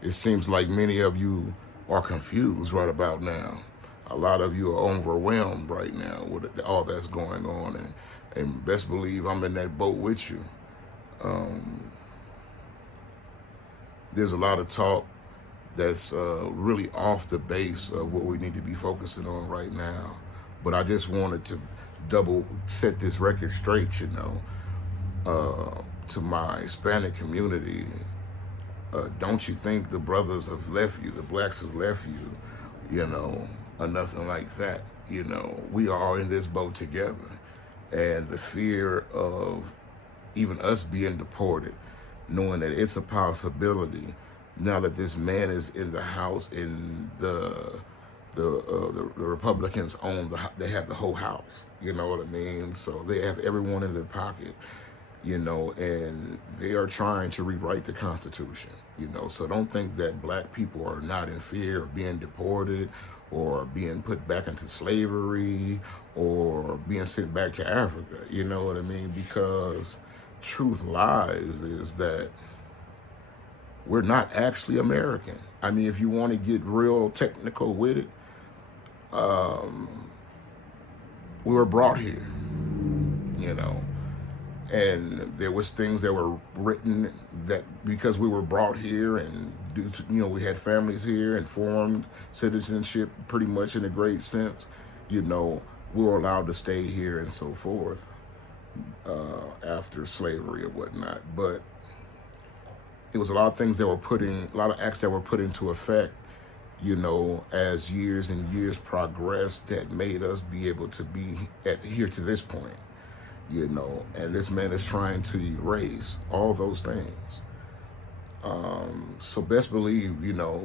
It seems like many of you are confused right about now. A lot of you are overwhelmed right now with all that's going on, and best believe I'm in that boat with you. Um, there's a lot of talk that's really off the base of what we need to be focusing on right now. But I just wanted to double set this record straight, to my Hispanic community. Don't you think the brothers have left you, the blacks have left you, or nothing like that. We are all in this boat together. And the fear of even us being deported, knowing that it's a possibility now that this man is in the House and the Republicans own they have the whole House. You know what I mean? So they have everyone in their pocket. And they are trying to rewrite the Constitution. So don't think that black people are not in fear of being deported or being put back into slavery or being sent back to Africa. You know what I mean? Because truth lies is that we're not actually American. I mean, if you want to get real technical with it, we were brought here, you know, and there was things that were written that because we were brought here and due to, we had families here and formed citizenship pretty much in a great sense, we were allowed to stay here and so forth after slavery or whatnot. But it was a lot of things that were a lot of acts that were put into effect, as years and years progressed that made us be able to be here to this point, and this man is trying to erase all those things. So best believe,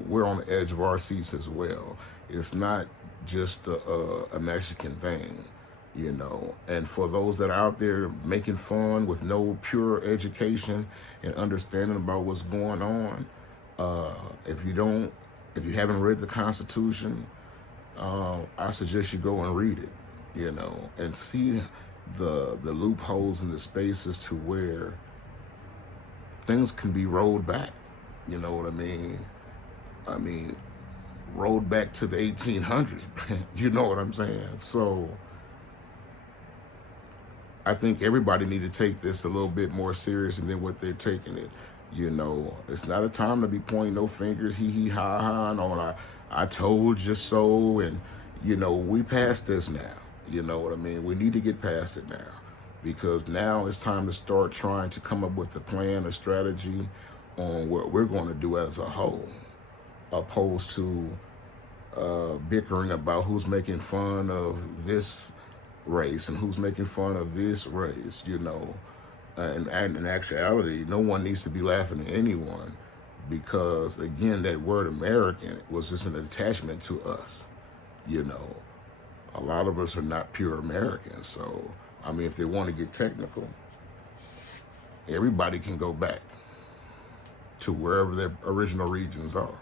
we're on the edge of our seats as well. It's not just a Mexican thing, and for those that are out there making fun with no pure education and understanding about what's going on, if you haven't read the Constitution, I suggest you go and read it, and see the loopholes and the spaces to where things can be rolled back. You know what I mean? I mean, rolled back to the 1800s. You know what I'm saying? So I think everybody need to take this a little bit more serious than what they're taking it. It's not a time to be pointing no fingers, hee hee ha ha, and I told you so, and we past this now. You know what I mean? We need to get past it now, because now it's time to start trying to come up with a plan, a strategy on what we're going to do as a whole, opposed to bickering about who's making fun of this race and who's making fun of this race, and in actuality, no one needs to be laughing at anyone, because again, that word American was just an attachment to us. A lot of us are not pure Americans. So, I mean, if they want to get technical, everybody can go back to wherever their original regions are,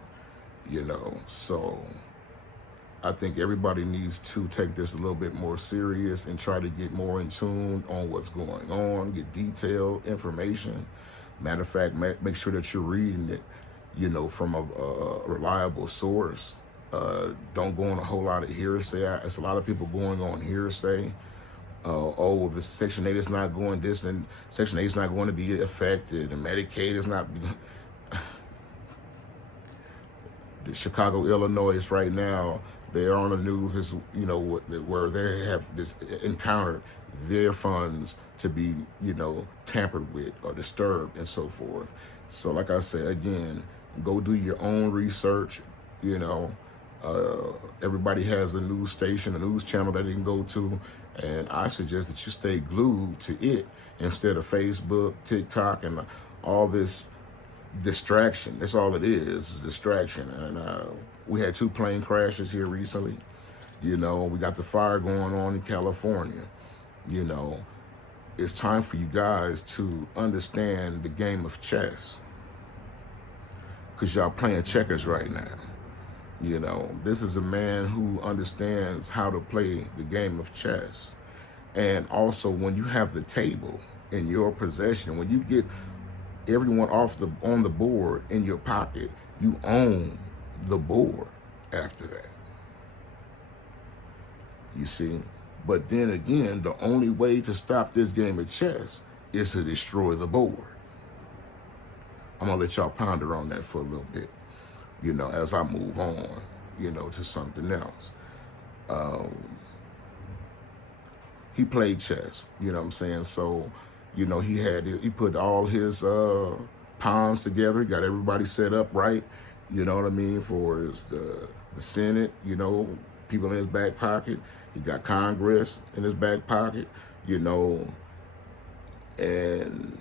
So I think everybody needs to take this a little bit more serious and try to get more in tune on what's going on, get detailed information. Matter of fact, make sure that you're reading it, from a reliable source. Don't go on a whole lot of hearsay. It's a lot of people going on hearsay. The Section 8 is not going this, and Section 8 is not going to be affected, and Medicaid is not. The Chicago, Illinois right now, they're on the news, where they have this encountered their funds to be, tampered with or disturbed and so forth. So like I said, again, go do your own research, everybody has a news station, a news channel that they can go to, and I suggest that you stay glued to it instead of Facebook, TikTok, and all this distraction. That's all it is distraction. And we had 2 plane crashes here recently. We got the fire going on in California. It's time for you guys to understand the game of chess, because y'all playing checkers right now. This is a man who understands how to play the game of chess. And also, when you have the table in your possession, when you get everyone on the board in your pocket, you own the board after that. You see? But then again, the only way to stop this game of chess is to destroy the board. I'm gonna let y'all ponder on that for a little bit, as I move on, to something else. He played chess, you know what I'm saying? So, he put all his pawns together, got everybody set up right, you know what I mean, for the Senate, people in his back pocket. He got Congress in his back pocket, and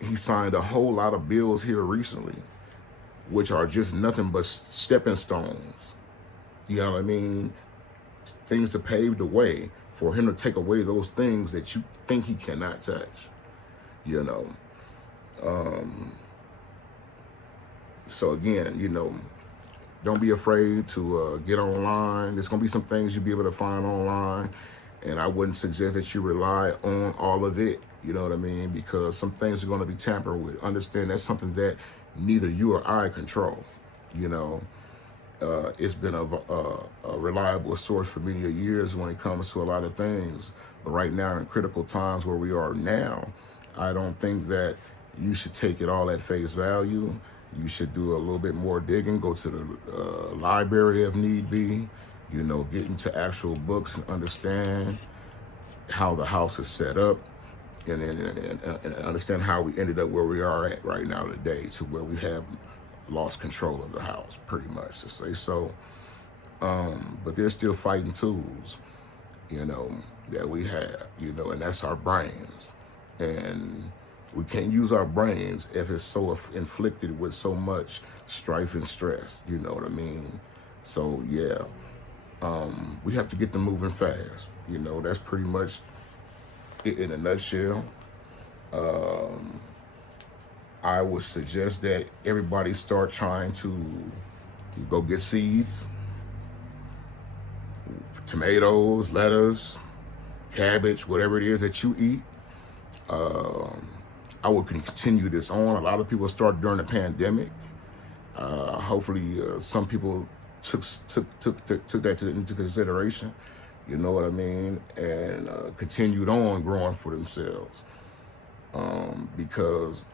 he signed a whole lot of bills here recently, which are just nothing but stepping stones. You know what I mean? Things to pave the way for him to take away those things that you think he cannot touch, So again, don't be afraid to get online. There's going to be some things you'll be able to find online, and I wouldn't suggest that you rely on all of it, you know what I mean? Because some things are going to be tampered with. Understand that's something that neither you or I control, It's been a reliable source for many years when it comes to a lot of things. But right now, in critical times where we are now, I don't think that you should take it all at face value. You should do a little bit more digging, go to the library if need be, get into actual books and understand how the house is set up, and understand how we ended up where we are at right now today, to where we have lost control of the house, pretty much, to say so. But there's still fighting tools, that we have, and that's our brains. And we can't use our brains if it's so inflicted with so much strife and stress, you know what I mean? So yeah, we have to get them moving fast. That's pretty much it in a nutshell. I would suggest that everybody start trying to go get seeds, tomatoes, lettuce, cabbage, whatever it is that you eat. I would continue this on. A lot of people started during the pandemic. Hopefully, some people took that into consideration. You know what I mean? And continued on growing for themselves, because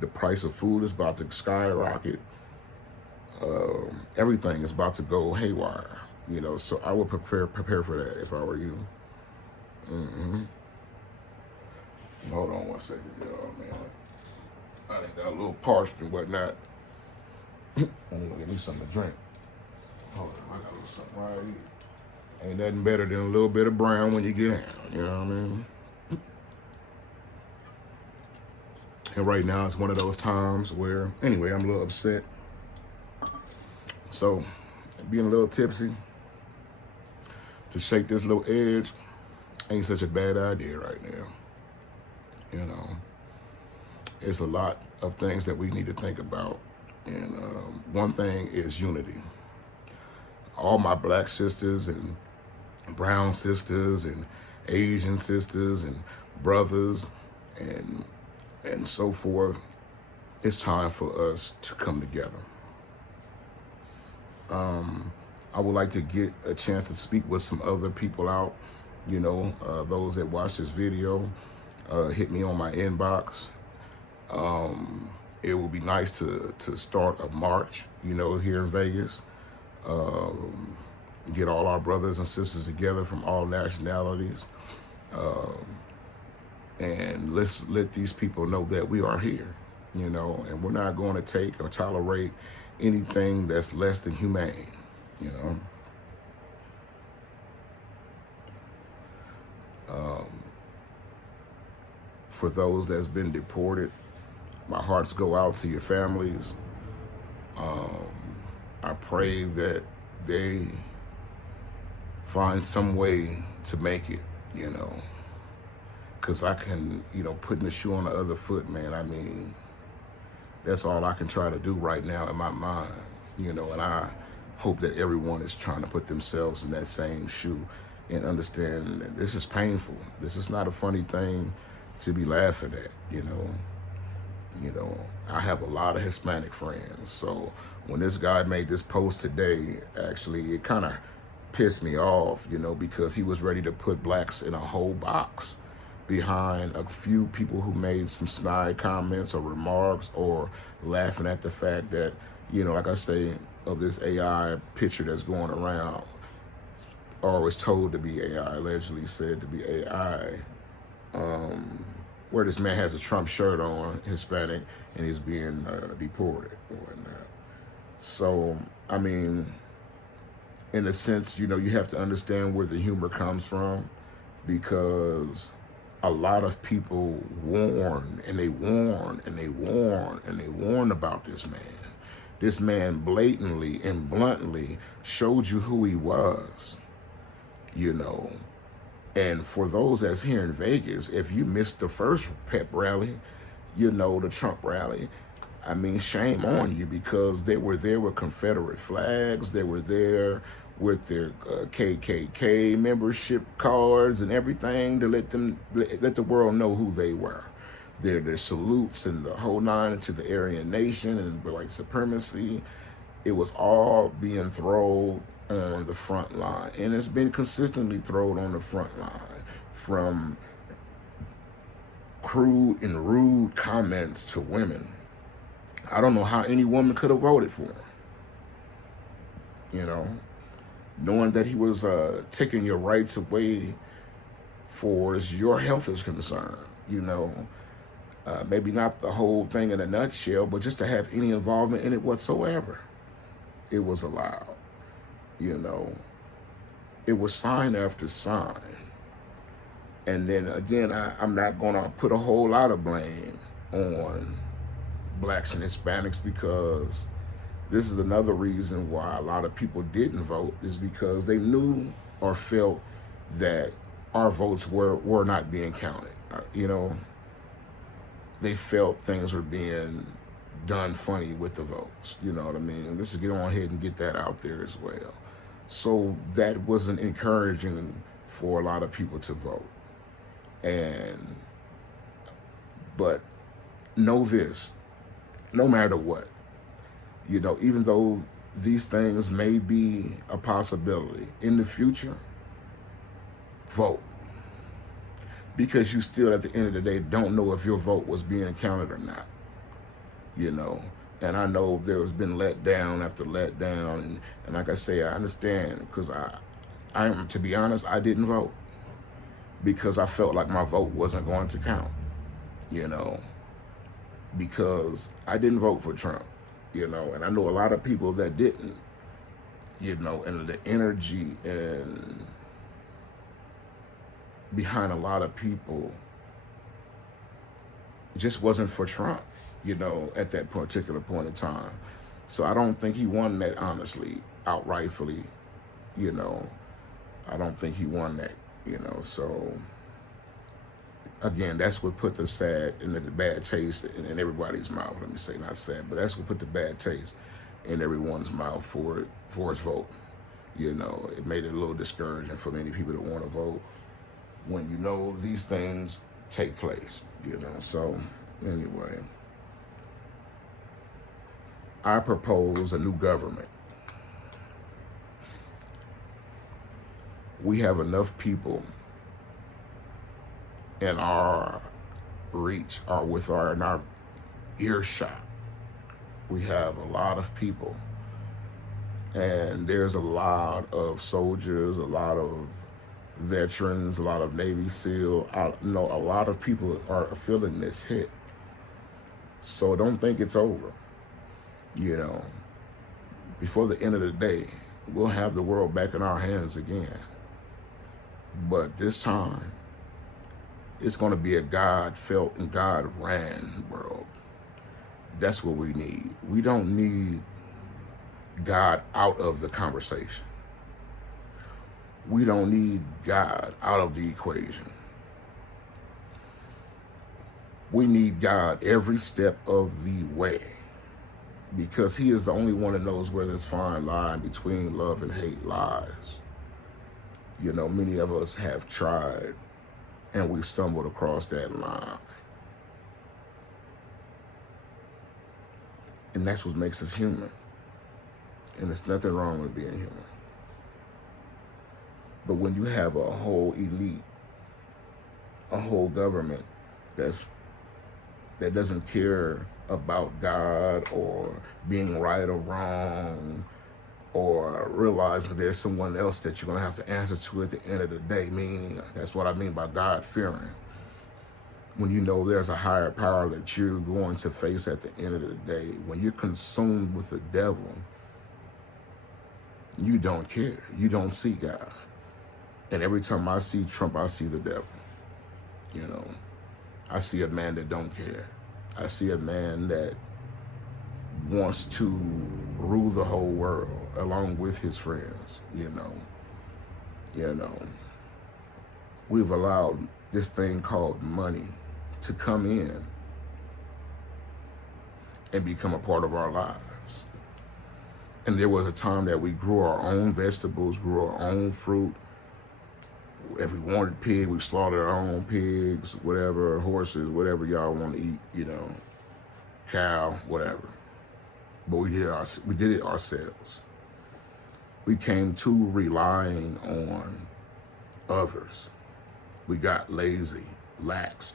the price of food is about to skyrocket. Everything is about to go haywire. So I would prepare for that if I were you. Hold on one second, y'all, man. I think got a little parched and whatnot. I need to get me something to drink. Hold on, I got a little something right here. Ain't nothing better than a little bit of brown when you get down, you know what I mean? And right now it's one of those times where, anyway, I'm a little upset. So, being a little tipsy, to shake this little edge ain't such a bad idea right now. It's a lot of things that we need to think about. And one thing is unity. All my black sisters and brown sisters and Asian sisters and brothers and so forth, it's time for us to come together. I would like to get a chance to speak with some other people out, those that watch this video. Hit me on my inbox. It would be nice to start a march, here in Vegas. Get all our brothers and sisters together from all nationalities. And let's let these people know that we are here, and we're not going to take or tolerate anything that's less than humane, For those that's been deported, my hearts go out to your families. I pray that they find some way to make it, because I can, putting the shoe on the other foot, man, I mean, that's all I can try to do right now in my mind, and I hope that everyone is trying to put themselves in that same shoe and understand that this is painful. This is not a funny thing to be laughing at, You know, I have a lot of Hispanic friends. So when this guy made this post today, actually, it kind of pissed me off, you know, because he was ready to put blacks in a whole box behind a few people who made some snide comments or remarks or laughing at the fact that, you know, like I say, of this AI picture that's going around, or was told to be AI, allegedly said to be AI, where this man has a Trump shirt on, Hispanic, and he's being deported or whatnot. So, I mean, in a sense, you know, you have to understand where the humor comes from, because a lot of people warn and they warn and they warn and they warn about this man. This man blatantly and bluntly showed you who he was, you know. And for those that's here in Vegas, if you missed the first pep rally, you know, the Trump rally, I mean, shame on you, because they were there with Confederate flags. They were there with their KKK membership cards and everything to let the world know who they were. Their salutes and the whole nine to the Aryan Nation and white supremacy. It was all being thrown on the front line, and it's been consistently thrown on the front line, from crude and rude comments to women. I don't know how any woman could have voted for him, you know, knowing that he was taking your rights away for as your health is concerned, you know. Maybe not the whole thing in a nutshell, but just to have any involvement in it whatsoever, it was allowed. You know, it was sign after sign. And then again, I'm not going to put a whole lot of blame on blacks and Hispanics, because this is another reason why a lot of people didn't vote, is because they knew or felt that our votes were not being counted. You know, they felt things were being done funny with the votes. You know what I mean? Let's get on ahead and get that out there as well. So that wasn't encouraging for a lot of people to vote. But know this, no matter what, you know, even though these things may be a possibility in the future, vote. Because you still, at the end of the day, don't know if your vote was being counted or not, you know. And I know there's been letdown after letdown, and like I say, I understand, because I'm to be honest, I didn't vote because I felt like my vote wasn't going to count, you know, because I didn't vote for Trump, you know, and I know a lot of people that didn't, you know, and the energy and behind a lot of people just wasn't for Trump, you know, at that particular point in time. So I don't think he won that honestly, outrightfully, you know. I don't think he won that, you know. So again, that's what put the sad and the bad taste in everybody's mouth. Let me say, not sad, but that's what put the bad taste in everyone's mouth for his vote. You know, it made it a little discouraging for many people that want to vote when you know these things take place, you know. So anyway, I propose a new government. We have enough people in our reach, or in our earshot. We have a lot of people, and there's a lot of soldiers, a lot of veterans, a lot of Navy SEAL. I know a lot of people are feeling this hit. So don't think it's over. You know, before the end of the day, we'll have the world back in our hands again. But this time, it's going to be a God-felt and God-ran world. That's what we need. We don't need God out of the conversation. We don't need God out of the equation. We need God every step of the way, because he is the only one that knows where this fine line between love and hate lies. You know, many of us have tried, and we stumbled across that line. And that's what makes us human. And there's nothing wrong with being human. But when you have a whole elite, a whole government that doesn't care about God or being right or wrong, or realizing there's someone else that you're going to have to answer to at the end of the day, meaning that's what I mean by God fearing. When you know there's a higher power that you're going to face at the end of the day, when you're consumed with the devil, you don't care. You don't see God. And every time I see Trump, I see the devil. You know, I see a man that don't care. I see a man that wants to rule the whole world along with his friends. You know, we've allowed this thing called money to come in and become a part of our lives. And there was a time that we grew our own vegetables, grew our own fruit. If we wanted pig, we slaughtered our own pigs, whatever, horses, whatever y'all want to eat, you know, cow, whatever. But we did it ourselves. We came to relying on others. We got lazy, laxed.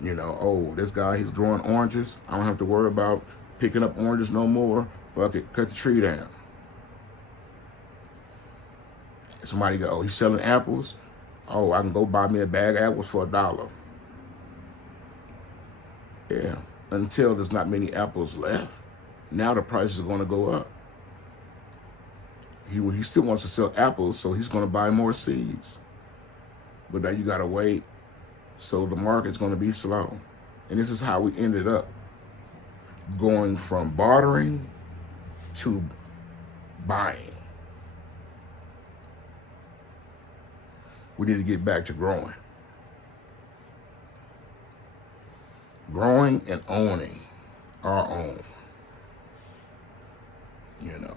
You know, oh, this guy, he's growing oranges. I don't have to worry about picking up oranges no more. Fuck it, cut the tree down. Somebody go, oh, he's selling apples. Oh, I can go buy me a bag of apples for $1. Yeah, until there's not many apples left. Now the price is going to go up. He still wants to sell apples, so he's going to buy more seeds. But now you got to wait. So the market's going to be slow. And this is how we ended up going from bartering to buying. We need to get back to growing. Growing and owning our own. You know.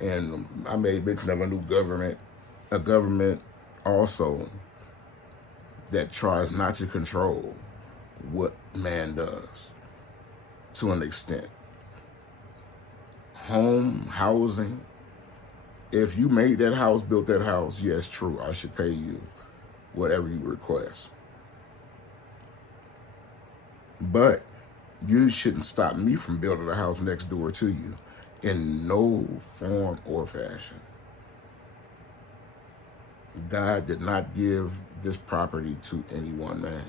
And I made mention of a new government, a government also that tries not to control what man does to an extent. Housing. If you made that house, built that house, yes, true, I should pay you whatever you request. But you shouldn't stop me from building a house next door to you in no form or fashion. God did not give this property to any one man.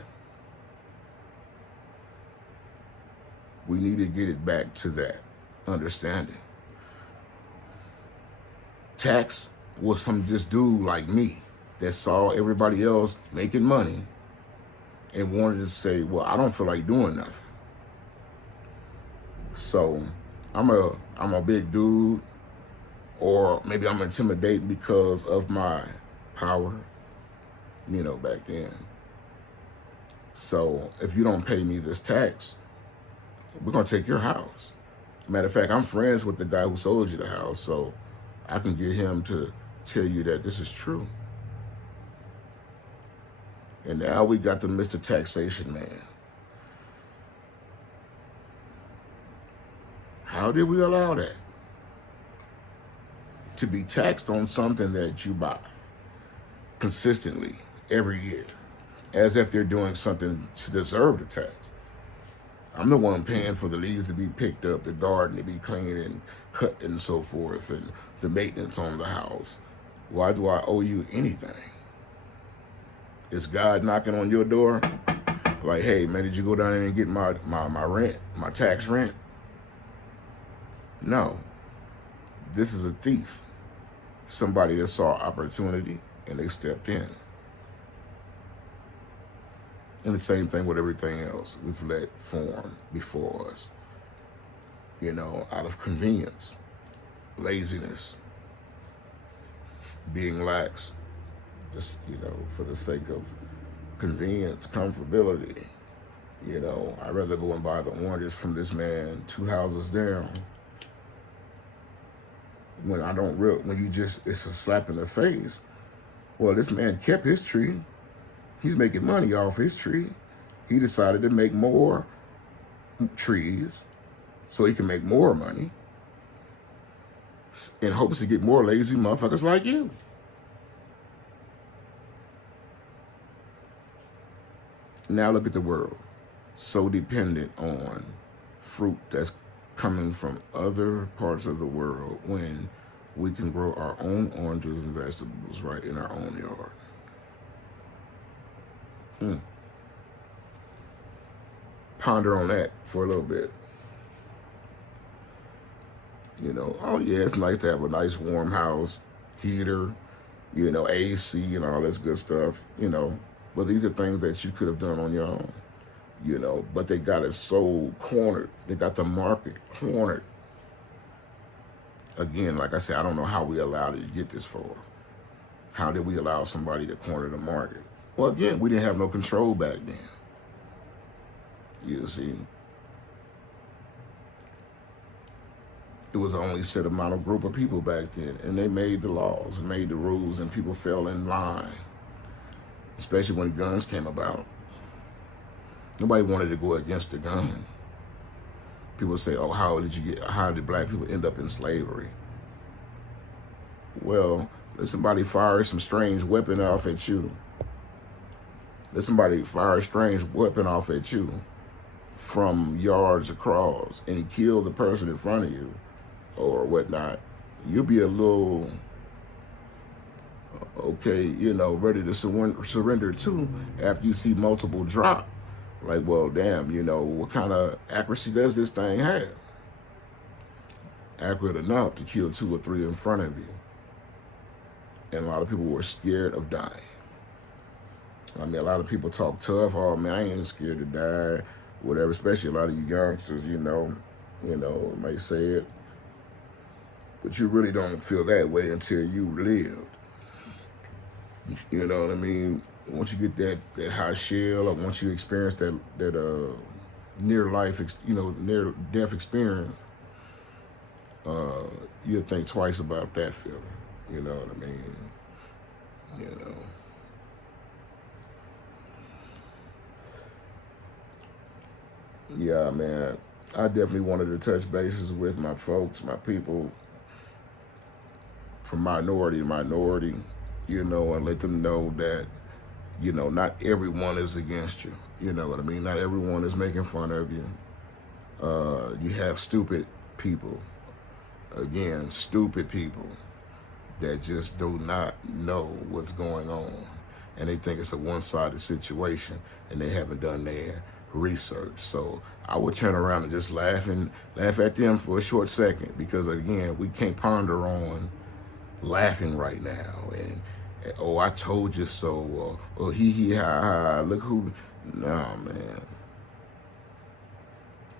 We need to get it back to that understanding. Tax was from this dude like me that saw everybody else making money and wanted to say, well, I don't feel like doing nothing. So I'm a big dude, or maybe I'm intimidating because of my power, you know, back then. So if you don't pay me this tax, we're gonna take your house. Matter of fact, I'm friends with the guy who sold you the house, so I can get him to tell you that this is true. And now we got the Mr. Taxation Man. How did we allow that? To be taxed on something that you buy consistently every year, as if they're doing something to deserve the tax. I'm the one paying for the leaves to be picked up, the garden to be cleaned and cut and so forth, and the maintenance on the house. Why do I owe you anything? Is God knocking on your door? Like, hey, man, did you go down there and get my rent, my tax rent? No. This is a thief. Somebody that saw opportunity and they stepped in. And the same thing with everything else we've let form before us. You know, out of convenience, laziness, being lax, just, you know, for the sake of convenience, comfortability. You know, I'd rather go and buy the oranges from this man 2 houses down. When I don't when you just, it's a slap in the face. Well, this man kept his tree. He's making money off his tree. He decided to make more trees so he can make more money in hopes to get more lazy motherfuckers like you. Now look at the world. So dependent on fruit that's coming from other parts of the world when we can grow our own oranges and vegetables right in our own yard. Ponder on that for a little bit. You know, oh yeah, it's nice to have a nice warm house, heater, you know, AC and all this good stuff, you know. But these are things that you could have done on your own, you know. But they got it so cornered. They got the market cornered. Again, like I said, I don't know how we allowed it to get this far. How did we allow somebody to corner the market? Well, again, we didn't have no control back then. You see, it was only a set amount of group of people back then, and they made the laws and made the rules, and people fell in line, especially when guns came about. Nobody wanted to go against the gun. People say, oh, how did black people end up in slavery? Well, let somebody fire some strange weapon off at you. Let somebody fire a strange weapon off at you from yards across, and he killed the person in front of you or whatnot. You'll be a little, okay, you know, ready to surrender too after you see multiple drop. Like, well, damn, you know, what kind of accuracy does this thing have? Accurate enough to kill 2 or 3 in front of you. And a lot of people were scared of dying. I mean, a lot of people talk tough. Oh, man, I ain't scared to die, whatever, especially a lot of you youngsters, you know, may say it. But you really don't feel that way until you lived. You know what I mean? Once you get that high shell, or once you experience that near life, near death experience, you'll think twice about that feeling. You know what I mean? You know. Yeah, man. I definitely wanted to touch bases with my folks, my people, from minority to minority, you know, and let them know that, you know, not everyone is against you. You know what I mean? Not everyone is making fun of you. You have stupid people. Again, stupid people that just do not know what's going on. And they think it's a one-sided situation, and they haven't done their research. So I would turn around and just laugh at them for a short second, because again, we can't ponder on laughing right now and oh, I told you so, or he ha ha, look who. Nah, man.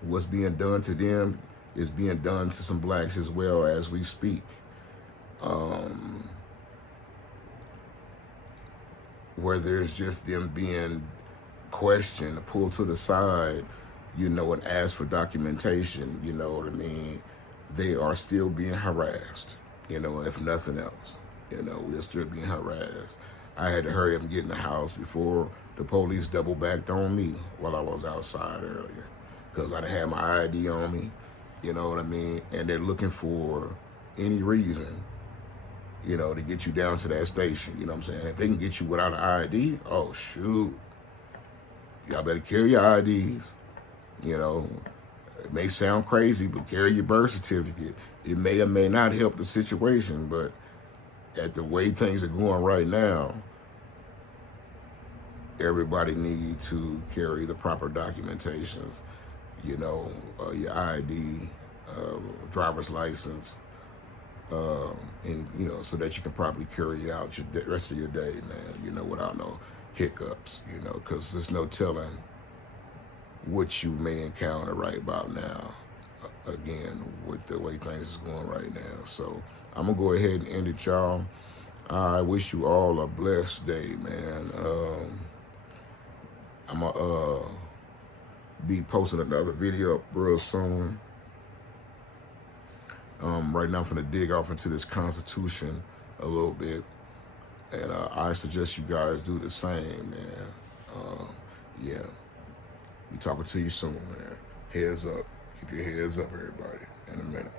What's being done to them is being done to some blacks as well as we speak. Where there's just them being questioned, pulled to the side, you know, and asked for documentation, you know what I mean? They are still being harassed, you know, if nothing else. You know, we're still being harassed. I had to hurry up and get in the house before the police double backed on me while I was outside earlier, because I didn't have my ID on me, you know what I mean? And they're looking for any reason, you know, to get you down to that station, you know what I'm saying? If they can get you without an ID, oh, shoot. Y'all better carry your IDs, you know. It may sound crazy, but carry your birth certificate. It may or may not help the situation, but at the way things are going right now, everybody needs to carry the proper documentations, you know, your ID, driver's license, and, you know, so that you can probably carry out the rest of your day, man, you know, without no hiccups, you know, because there's no telling what you may encounter right about now, again, with the way things is going right now. So I'm going to go ahead and end it, y'all. I wish you all a blessed day, man. I'm going to be posting another video up real soon. Right now I'm going to dig off into this Constitution a little bit. And I suggest you guys do the same, man. Yeah. Be talking to you soon, man. Heads up. Keep your heads up, everybody. In a minute.